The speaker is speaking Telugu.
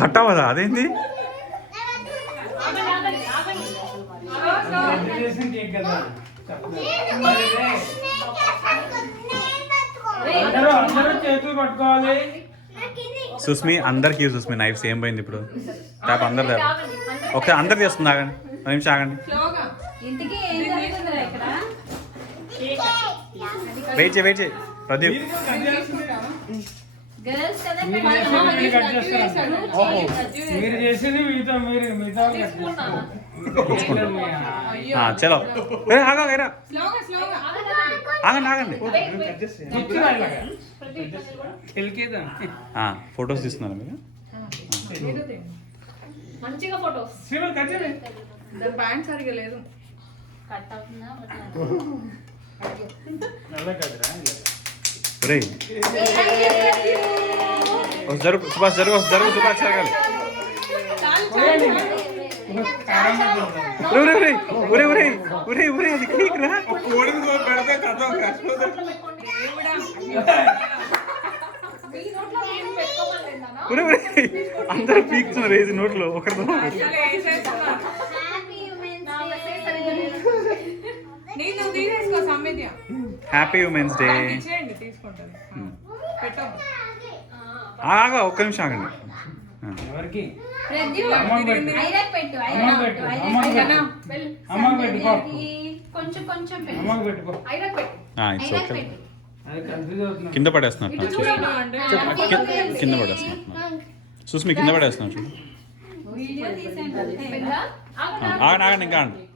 కట్ అవ్వదా అదేంటి? సుస్మి అందరికి సుస్మి నైఫ్ సేమ్ పోయింది ఇప్పుడు. రేపు అందరు రేపు ఒకసారి అందరు చేస్తుంది. ఆగండి ఒక నిమిషం ఆగండి. వెయిట్ చేయి ప్రదీప్. చలో ఆగండి ఆగండి. ఫొటోస్ తీస్తున్నారు మీరు? మంచిగా ఫోటోస్. ప్యాంట్ సరిగా లేదు. జరుగు సుభాష్ జరుగు సుభాష్ జరగాలి. అది కేక్ రా. అందరూ పీక్తున్నారు వేసి నోట్లో ఒకరితో. Happy women's day. ఆగా ఒక్క నిమిషం ఆగండి. కింద పడేస్తున్నట్టు సుస్మి కింద పడేస్తున్నాడు చూడు. ఆగండి ఇంకా అది